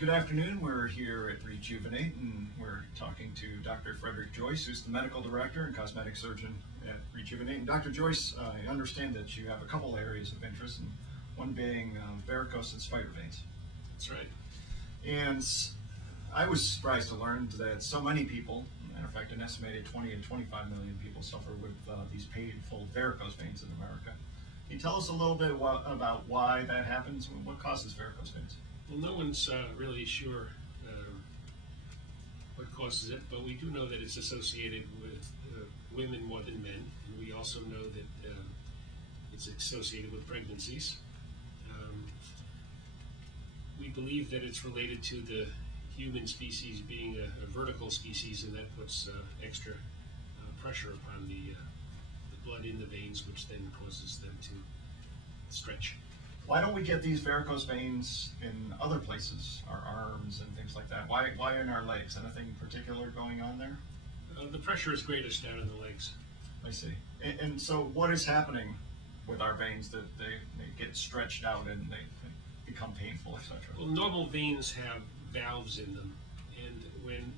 Good afternoon. We're here at Rejuvenate, and we're talking to Dr. Frederic Joyce, who's the medical director and cosmetic surgeon at Rejuvenate. And Dr. Joyce, I understand that you have a couple areas of interest, and one being varicose and spider veins. That's right. And I was surprised to learn that so many people, in fact, an estimated 20 to 25 million people suffer with these painful varicose veins in America. Can you tell us a little bit about why that happens? What causes varicose veins? Well, no one's really sure what causes it, but we do know that it's associated with women more than men, and we also know that it's associated with pregnancies. We believe that it's related to the human species being a vertical species, and that puts extra pressure upon the blood in the veins, which then causes them to stretch. Why don't we get these varicose veins in other places, our arms and things like that? Why in our legs? Anything particular going on there? The pressure is greatest down in the legs. I see. And so what is happening with our veins that they get stretched out and they become painful, etc.? Well, normal veins have valves in them, and when,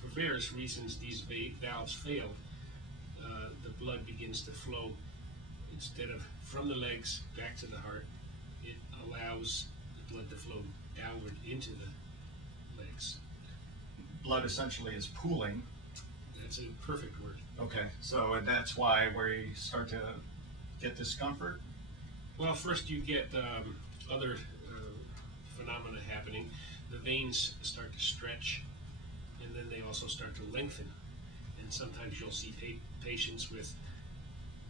for various reasons, these valves fail, the blood begins to flow instead of from the legs back to the heart. It allows the blood to flow downward into the legs. Blood essentially is pooling. That's a perfect word. Okay, so that's why we start to get discomfort? Well, first you get other phenomena happening. The veins start to stretch, and then they also start to lengthen. And sometimes you'll see patients with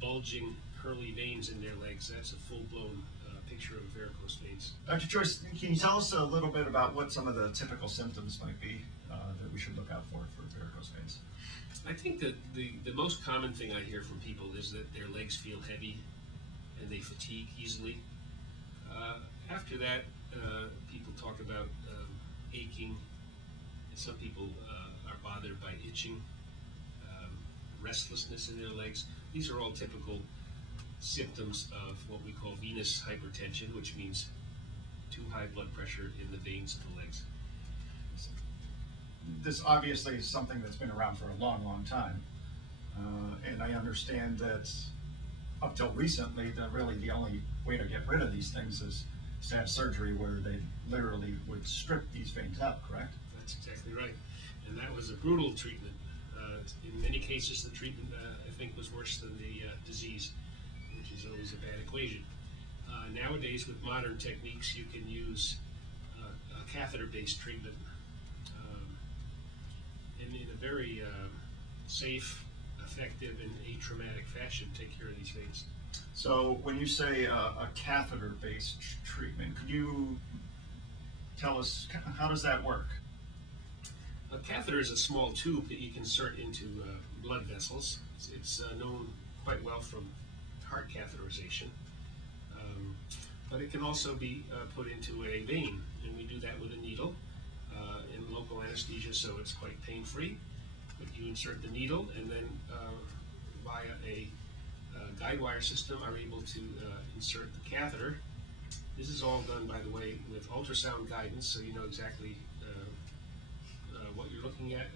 bulging, curly veins in their legs. That's a full-blown picture of varicose veins. Dr. Joyce, can you tell us a little bit about what some of the typical symptoms might be that we should look out for varicose veins? I think that the most common thing I hear from people is that their legs feel heavy and they fatigue easily. After that, people talk about aching, and some people are bothered by itching, restlessness in their legs. These are all typical symptoms of what we call venous hypertension, which means too high blood pressure in the veins of the legs. This obviously is something that's been around for a long, long time. And I understand that up till recently, really the only way to get rid of these things is to have surgery where they literally would strip these veins out, correct? That's exactly right. And that was a brutal treatment. In many cases, the treatment, I think, was worse than the disease, which is always a bad equation. Nowadays, with modern techniques, you can use a catheter-based treatment and in a very safe, effective, and atraumatic fashion take care of these veins. So when you say a catheter-based treatment, could you tell us how does that work? A catheter is a small tube that you can insert into blood vessels. It's known quite well from heart catheterization, but it can also be put into a vein, and we do that with a needle in local anesthesia, so it's quite pain-free. But you insert the needle, and then via a guide wire system are able to insert the catheter. This is all done, by the way, with ultrasound guidance, so you know exactly what you're looking at,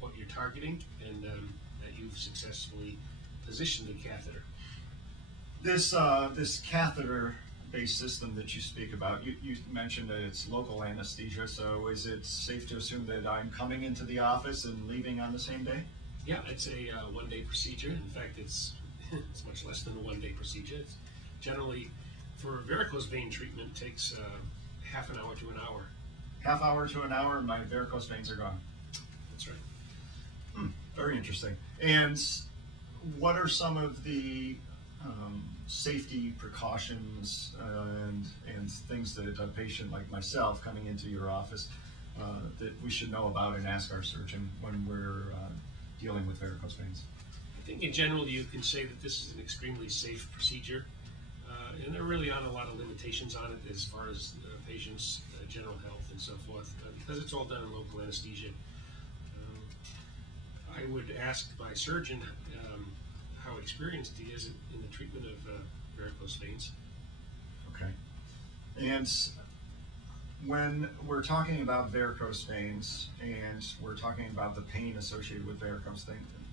what you're targeting, and that you've successfully positioned the catheter. This catheter-based system that you speak about, you mentioned that it's local anesthesia, so is it safe to assume that I'm coming into the office and leaving on the same day? Yeah, it's a one-day procedure. In fact, it's much less than a one-day procedure. It's generally, for varicose vein treatment, takes half an hour to an hour. Half hour to an hour, and my varicose veins are gone. That's right. Very interesting. And what are some of the safety precautions and things that a patient like myself coming into your office that we should know about and ask our surgeon when we're dealing with varicose veins? I think in general you can say that this is an extremely safe procedure, and there really aren't a lot of limitations on it as far as patients' general health and so forth, because it's all done in local anesthesia. I would ask my surgeon how experienced he is in the treatment of varicose veins. Okay. And when we're talking about varicose veins and we're talking about the pain associated with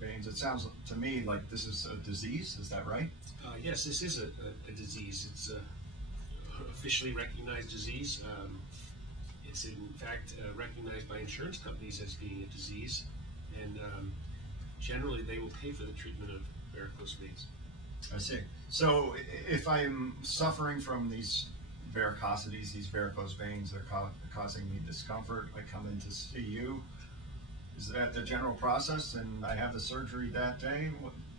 veins, it sounds to me like this is a disease. Is that right? Yes, this is a disease. It's a officially recognized disease. It's in fact recognized by insurance companies as being a disease, and generally they will pay for the treatment of varicose veins. I see. So if I'm suffering from these varicosities, these varicose veins, they're causing me discomfort, I come in to see you. Is that the general process, and I have the surgery that day?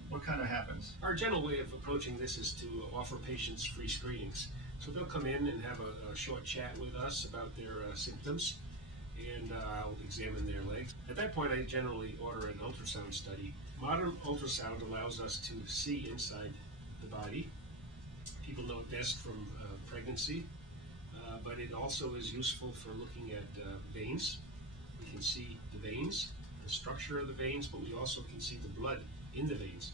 What kind of happens? Our general way of approaching this is to offer patients free screenings. So they'll come in and have a short chat with us about their symptoms, and I'll examine their legs. At that point, I generally order an ultrasound study. Modern ultrasound allows us to see inside the body. People know it best from pregnancy, but it also is useful for looking at veins. We can see the veins, the structure of the veins, but we also can see the blood in the veins,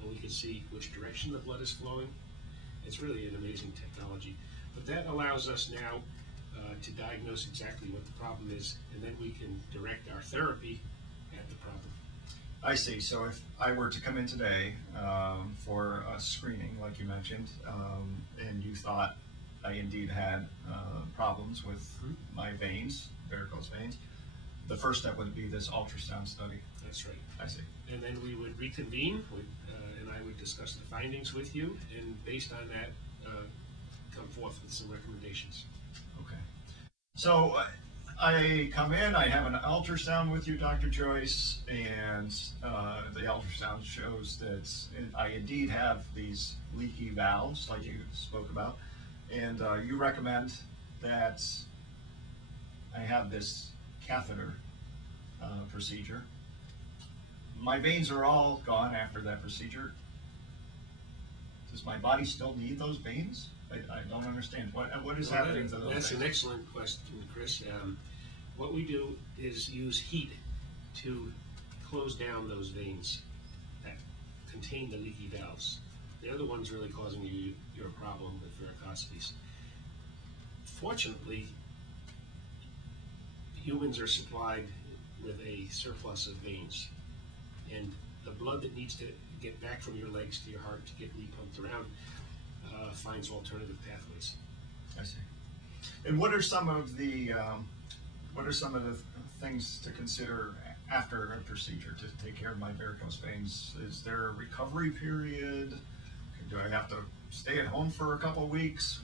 and we can see which direction the blood is flowing. It's really an amazing technology, but that allows us now to diagnose exactly what the problem is, and then we can direct our therapy at the problem. I see. So if I were to come in today for a screening, like you mentioned, and you thought I indeed had problems with my veins, varicose veins, the first step would be this ultrasound study. That's right. I see. And then we would reconvene, and I would discuss the findings with you, and based on that, come forth with some recommendations. Okay. So I come in, I have an ultrasound with you, Dr. Joyce, and the ultrasound shows that I indeed have these leaky valves, like you spoke about, and you recommend that I have this catheter procedure. My veins are all gone after that procedure. Does my body still need those veins? I don't understand. What is happening to those That's veins? an excellent question, Chris. What we do is use heat to close down those veins that contain the leaky valves. They're the ones really causing you your problem with varicosities. Fortunately, humans are supplied with a surplus of veins, and the blood that needs to get back from your legs to your heart to get repumped around finds alternative pathways. I see. And what are some of the things to consider after a procedure to take care of my varicose veins? Is there a recovery period? Do I have to stay at home for a couple of weeks?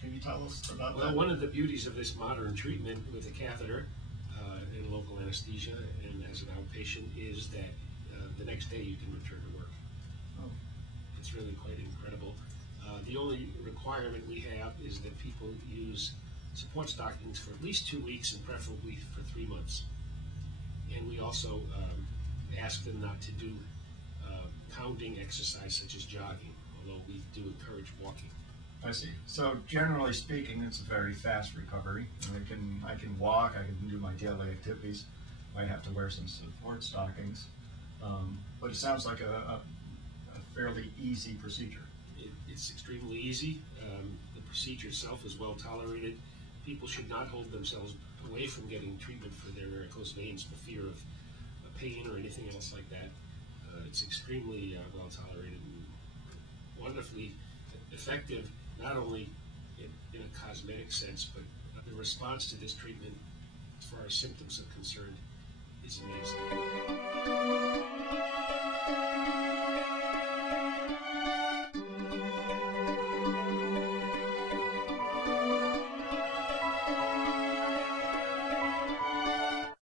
Can you tell us about that? Well, one of the beauties of this modern treatment with a catheter in local anesthesia and as an outpatient is that the next day you can return to work. Oh. It's really quite incredible. The only requirement we have is that people use support stockings for at least 2 weeks and preferably for 3 months. And we also ask them not to do pounding exercise such as jogging, although we do encourage walking. I see. So generally speaking, it's a very fast recovery. I can walk, I can do my daily activities. Might have to wear some support stockings, but it sounds like a fairly easy procedure. It's extremely easy. The procedure itself is well tolerated. People should not hold themselves away from getting treatment for their varicose veins for fear of pain or anything else like that. It's extremely well tolerated and wonderfully effective, not only in a cosmetic sense, but the response to this treatment as far as symptoms are concerned is amazing.